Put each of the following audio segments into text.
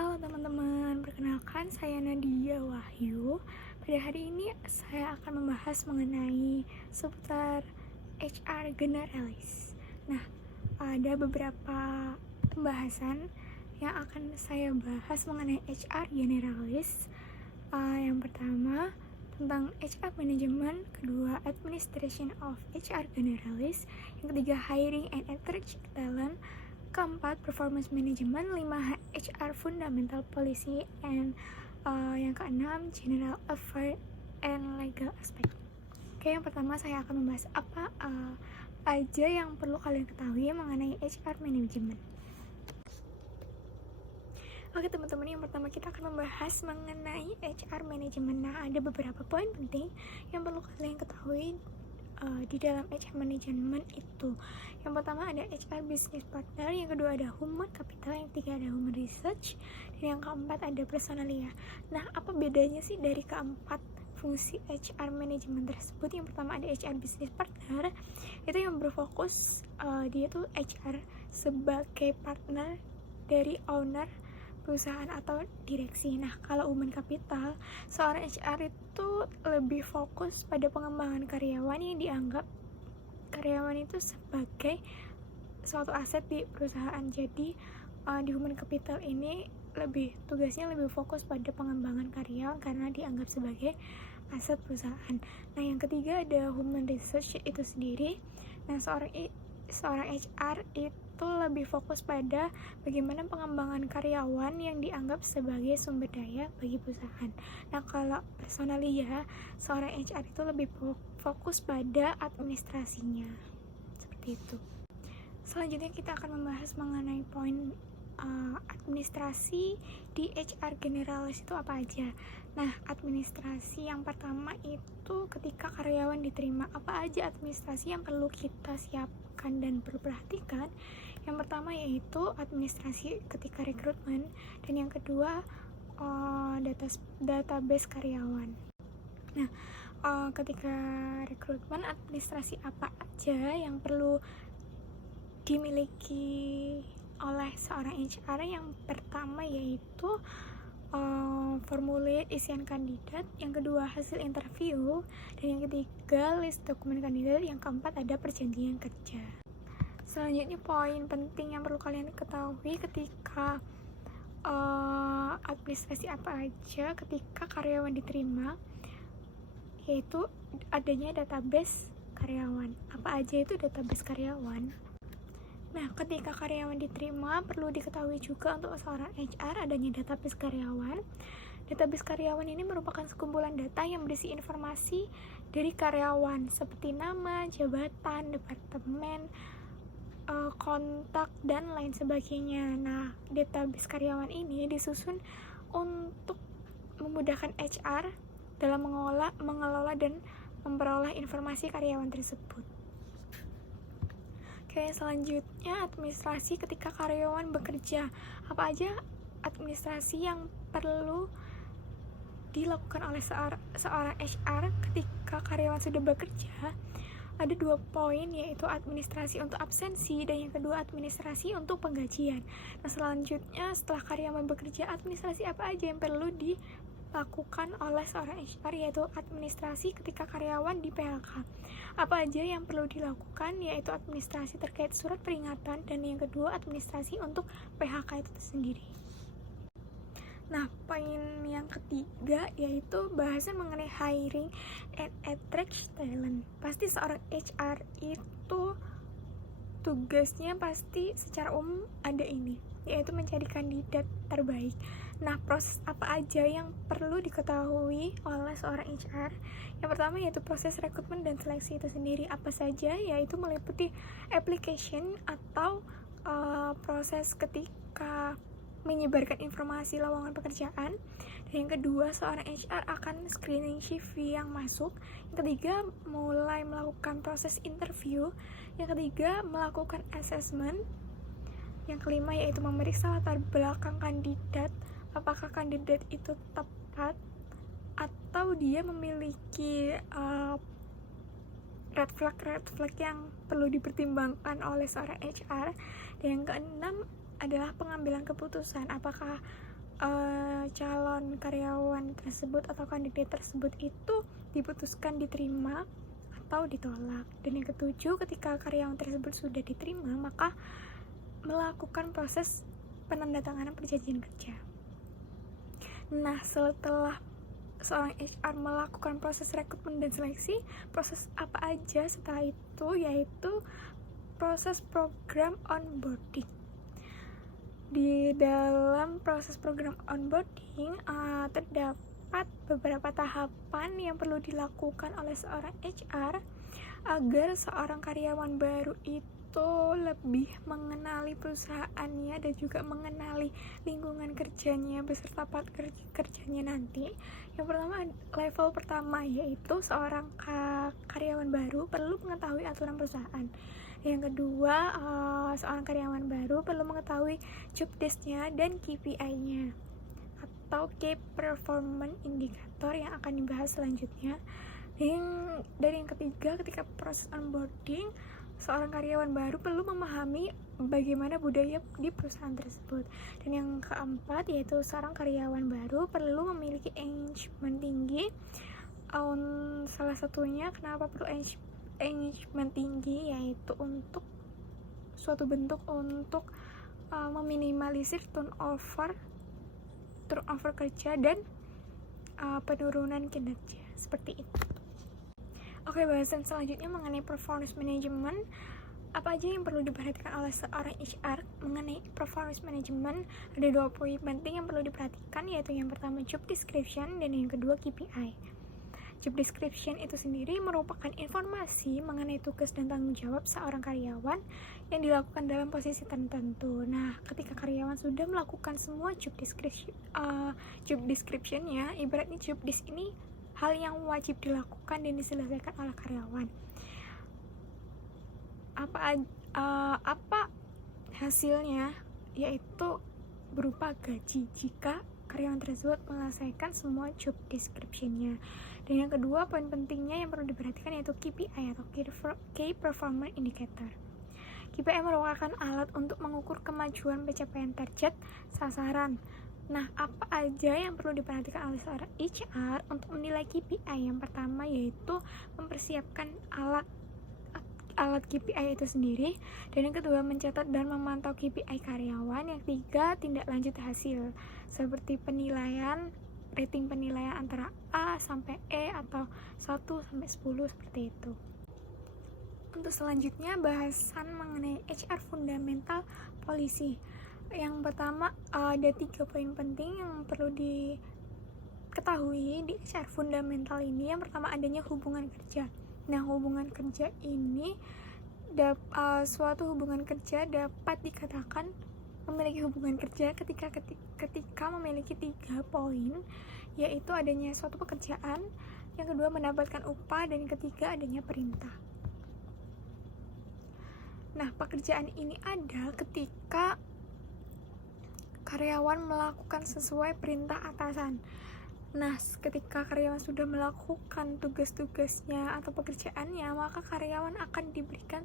Halo teman-teman, perkenalkan saya Nadia Wahyu. Pada hari ini saya akan membahas mengenai seputar HR generalis. Nah, ada beberapa pembahasan yang akan saya bahas mengenai HR generalis. Yang pertama tentang HR management, kedua administration of HR generalis, yang ketiga hiring and attract talent, keempat performance management, 5 HR fundamental policy, and yang keenam general affair and legal aspect. Oke, yang pertama saya akan membahas apa aja yang perlu kalian ketahui mengenai HR management. Oke teman-teman, yang pertama kita akan membahas mengenai HR management. Nah, ada beberapa poin penting yang perlu kalian ketahui di dalam HR management itu. Yang pertama ada HR business partner, yang kedua ada human capital, yang ketiga ada human research, dan yang keempat ada personalia. Nah, apa bedanya sih dari keempat fungsi HR management tersebut? Yang pertama ada HR business partner, itu yang berfokus dia tuh HR sebagai partner dari owner perusahaan atau direksi. Nah, kalau human capital, seorang HR itu lebih fokus pada pengembangan karyawan yang dianggap karyawan itu sebagai suatu aset di perusahaan. Jadi di human capital ini tugasnya lebih fokus pada pengembangan karyawan karena dianggap sebagai aset perusahaan. Nah, yang ketiga ada human research itu sendiri. Nah, seorang HR itu lebih fokus pada bagaimana pengembangan karyawan yang dianggap sebagai sumber daya bagi perusahaan. Nah, kalau personalia, seorang HR itu lebih fokus pada administrasinya. Seperti itu. Selanjutnya kita akan membahas mengenai poin administrasi di HR generalis itu apa aja. Nah, administrasi yang pertama itu ketika karyawan diterima, apa aja administrasi yang perlu kita siapkan dan perlu perhatikan. Yang pertama yaitu administrasi ketika rekrutmen, dan yang kedua database karyawan. Nah, ketika rekrutmen, administrasi apa aja yang perlu dimiliki oleh seorang HR? Yang pertama yaitu formulir isian kandidat, yang kedua hasil interview, dan yang ketiga list dokumen kandidat, yang keempat ada perjanjian kerja. Selanjutnya poin penting yang perlu kalian ketahui ketika administrasi apa aja ketika karyawan diterima, yaitu adanya database karyawan. Apa aja itu database karyawan? Nah, ketika karyawan diterima, perlu diketahui juga untuk seorang HR adanya database karyawan. Database karyawan ini merupakan sekumpulan data yang berisi informasi dari karyawan seperti nama, jabatan, departemen, kontak, dan lain sebagainya. Nah, database karyawan ini disusun untuk memudahkan HR dalam mengelola dan memperoleh informasi karyawan tersebut. Oke, selanjutnya administrasi ketika karyawan bekerja. Apa aja administrasi yang perlu dilakukan oleh seorang HR ketika karyawan sudah bekerja? Ada 2 poin, yaitu administrasi untuk absensi dan yang kedua administrasi untuk penggajian. Nah, selanjutnya setelah karyawan bekerja, administrasi apa aja yang perlu dilakukan oleh seorang HR, yaitu administrasi ketika karyawan di PHK. Apa aja yang perlu dilakukan, yaitu administrasi terkait surat peringatan, dan yang kedua administrasi untuk PHK itu sendiri. Nah, poin yang ketiga yaitu bahasan mengenai hiring and attract talent. Pasti seorang HR itu tugasnya pasti secara umum ada ini, yaitu mencari kandidat terbaik. Nah, proses apa aja yang perlu diketahui oleh seorang HR? Yang pertama yaitu proses rekrutmen dan seleksi itu sendiri. Apa saja? Yaitu meliputi application atau proses ketika menyebarkan informasi lowongan pekerjaan. Dan yang kedua, seorang HR akan screening CV yang masuk. Yang ketiga, mulai melakukan proses interview. Yang ketiga, melakukan assessment. Yang kelima yaitu memeriksa latar belakang kandidat, apakah kandidat itu tepat atau dia memiliki red flag yang perlu dipertimbangkan oleh seorang HR. Dan yang keenam adalah pengambilan keputusan, apakah calon karyawan tersebut atau kandidat tersebut itu diputuskan diterima atau ditolak. Dan yang ketujuh, ketika karyawan tersebut sudah diterima, maka melakukan proses penandatanganan perjanjian kerja. Nah, setelah seorang HR melakukan proses rekrutmen dan seleksi, proses apa aja setelah itu? Yaitu proses program onboarding. Di dalam proses program onboarding terdapat beberapa tahapan yang perlu dilakukan oleh seorang HR agar seorang karyawan baru itu lebih mengenali perusahaannya dan juga mengenali lingkungan kerjanya beserta partner kerjanya nanti. Yang pertama, level pertama, yaitu seorang karyawan baru perlu mengetahui aturan perusahaan. Yang kedua, seorang karyawan baru perlu mengetahui job desk-nya dan KPI-nya atau Key Performance Indicator yang akan dibahas selanjutnya. Dan yang ketiga, ketika proses onboarding, seorang karyawan baru perlu memahami bagaimana budaya di perusahaan tersebut. Dan yang keempat, yaitu seorang karyawan baru perlu memiliki engagement tinggi. Salah satunya kenapa perlu engagement tinggi, yaitu untuk suatu bentuk untuk meminimalisir turnover kerja dan penurunan kinerja, seperti itu. Oke, bahasan selanjutnya mengenai performance management. Apa aja yang perlu diperhatikan oleh seorang HR mengenai performance management? Ada 2 poin penting yang perlu diperhatikan, yaitu yang pertama job description dan yang kedua KPI. Job description itu sendiri merupakan informasi mengenai tugas dan tanggung jawab seorang karyawan yang dilakukan dalam posisi tertentu. Nah, ketika karyawan sudah melakukan semua job description-nya, ibaratnya job desk ini hal yang wajib dilakukan dan diselesaikan oleh karyawan. Apa hasilnya? Yaitu berupa gaji jika karyawan tersebut menyelesaikan semua job description-nya. Dan yang kedua, poin pentingnya yang perlu diperhatikan yaitu KPI atau Key Performance Indicator. KPI merupakan alat untuk mengukur kemajuan pencapaian target sasaran. Nah, apa aja yang perlu diperhatikan oleh seorang HR untuk menilai KPI? Yang pertama yaitu mempersiapkan alat KPI itu sendiri. Dan yang kedua, mencatat dan memantau KPI karyawan. Yang ketiga, tindak lanjut hasil seperti rating penilaian antara A sampai E atau 1 sampai 10 seperti itu. Untuk selanjutnya, bahasan mengenai HR fundamental policy. Yang pertama, ada 3 poin penting yang perlu diketahui di HR fundamental ini. Yang pertama, adanya hubungan kerja. Nah, hubungan kerja ini suatu hubungan kerja dapat dikatakan memiliki hubungan kerja ketika memiliki 3 poin, yaitu adanya suatu pekerjaan, yang kedua mendapatkan upah, dan yang ketiga adanya perintah. Nah, pekerjaan ini ada ketika karyawan melakukan sesuai perintah atasan. Nah, ketika karyawan sudah melakukan tugas-tugasnya atau pekerjaannya, maka karyawan akan diberikan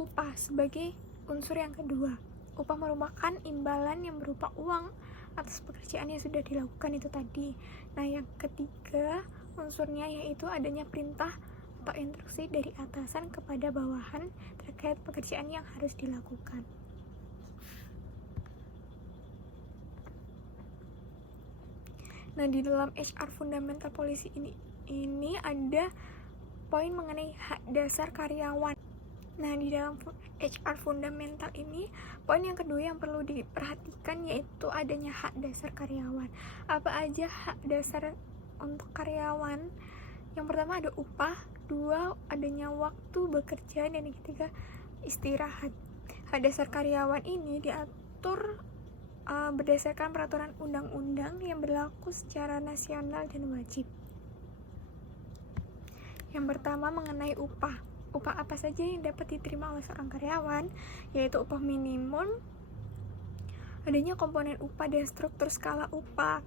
upah sebagai unsur yang kedua. Upah merupakan imbalan yang berupa uang atas pekerjaan yang sudah dilakukan itu tadi. Nah, yang ketiga unsurnya yaitu adanya perintah atau instruksi dari atasan kepada bawahan terkait pekerjaan yang harus dilakukan. Nah, di dalam HR fundamental policy ini ada poin mengenai hak dasar karyawan. Nah, di dalam HR fundamental ini, poin yang kedua yang perlu diperhatikan yaitu adanya hak dasar karyawan. Apa aja hak dasar untuk karyawan? Yang pertama ada upah, 2 adanya waktu bekerja, dan yang ketiga istirahat. Hak dasar karyawan ini diatur berdasarkan peraturan undang-undang yang berlaku secara nasional dan wajib. Yang pertama mengenai upah. Upah apa saja yang dapat diterima oleh seorang karyawan, yaitu upah minimum, adanya komponen upah dan struktur skala upah.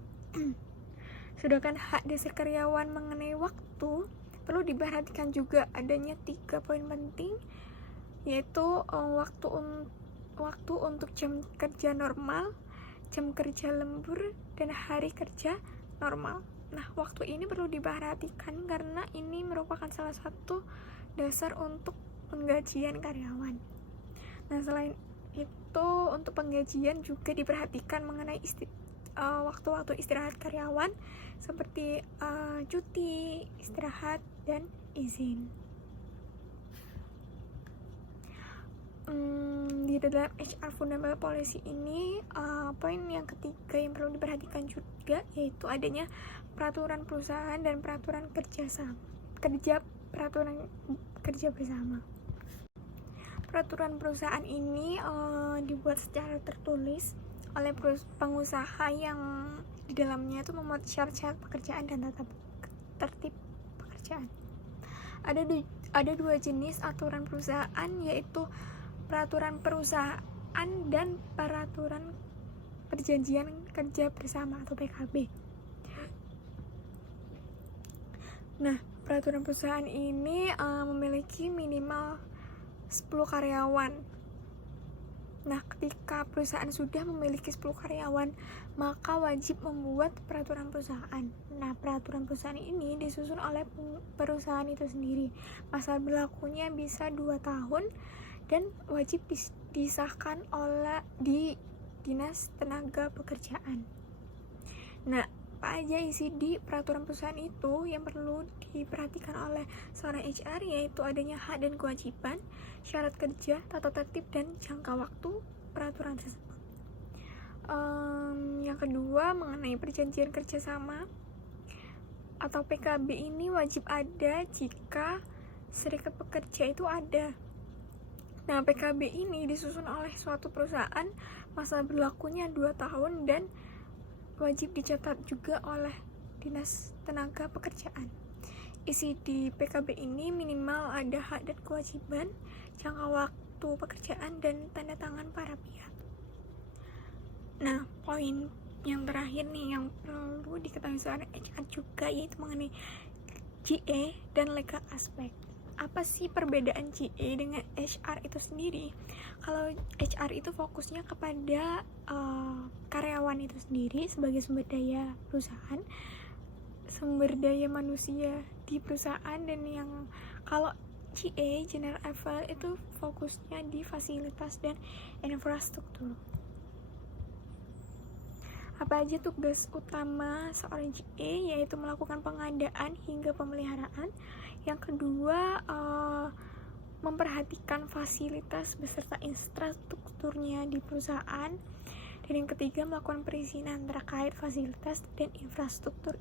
Sedangkan hak dasar karyawan mengenai waktu, perlu diperhatikan juga adanya 3 poin penting, yaitu waktu untuk jam kerja normal, jam kerja lembur, dan hari kerja normal. Nah, waktu ini perlu diperhatikan karena ini merupakan salah satu dasar untuk penggajian karyawan. Nah, selain itu untuk penggajian juga diperhatikan mengenai waktu-waktu istirahat karyawan seperti cuti, istirahat, dan izin. Di dalam HR Fundamental Policy ini, poin yang ketiga yang perlu diperhatikan juga yaitu adanya peraturan perusahaan dan peraturan peraturan kerja bersama. Peraturan perusahaan ini dibuat secara tertulis oleh pengusaha yang di dalamnya itu memuat syarat-syarat pekerjaan dan tata tertib pekerjaan. Ada dua jenis aturan perusahaan, yaitu peraturan perusahaan dan peraturan perjanjian kerja bersama atau PKB. Nah, peraturan perusahaan ini memiliki minimal 10 karyawan. Nah, ketika perusahaan sudah memiliki 10 karyawan, maka wajib membuat peraturan perusahaan. Nah, peraturan perusahaan ini disusun oleh perusahaan itu sendiri. Masa berlakunya bisa 2 tahun dan wajib disahkan di Dinas Tenaga Pekerjaan. Nah, apa aja isi di peraturan perusahaan itu yang perlu diperhatikan oleh seorang HR, yaitu adanya hak dan kewajiban, syarat kerja, tata tertib, dan jangka waktu peraturan tersebut. Yang kedua, mengenai perjanjian kerjasama atau PKB ini wajib ada jika serikat pekerja itu ada. Nah, PKB ini disusun oleh suatu perusahaan, masa berlakunya 2 tahun dan wajib dicatat juga oleh Dinas Tenaga Pekerjaan. Isi di PKB ini minimal ada hak dan kewajiban, jangka waktu pekerjaan, dan tanda tangan para pihak. Nah, poin yang terakhir nih yang perlu diketahui seorang HR juga yaitu mengenai GA dan legal aspek. Apa sih perbedaan GA dengan HR itu sendiri? Kalau HR itu fokusnya kepada karyawan itu sendiri sebagai sumber daya perusahaan, sumber daya manusia di perusahaan, dan yang kalau GA General Affairs itu fokusnya di fasilitas dan infrastruktur. Apa aja tugas utama seorang GA? Yaitu melakukan pengadaan hingga pemeliharaan. Yang kedua, memperhatikan fasilitas beserta infrastrukturnya di perusahaan. Dan yang ketiga, melakukan perizinan terkait fasilitas dan infrastruktur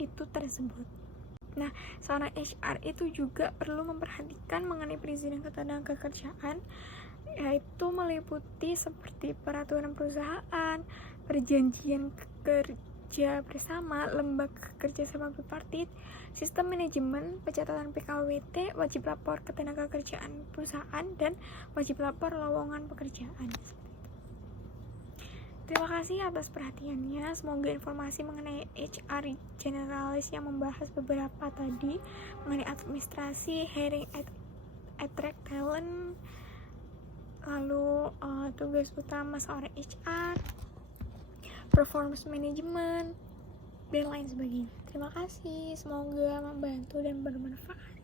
itu tersebut. Nah, seorang HR itu juga perlu memperhatikan mengenai perizinan ketenagakerjaan, yaitu meliputi seperti peraturan perusahaan, perjanjian kerja bersama, lembaga kerjasama bipartit, sistem manajemen, pencatatan PKWT, wajib lapor ketenagakerjaan perusahaan, dan wajib lapor lowongan pekerjaan. Terima kasih atas perhatiannya. Semoga informasi mengenai HR generalis yang membahas beberapa tadi mengenai administrasi, hiring, attract talent, lalu tugas utama seorang HR, performance management, dan lain sebagainya. Terima kasih, semoga membantu dan bermanfaat.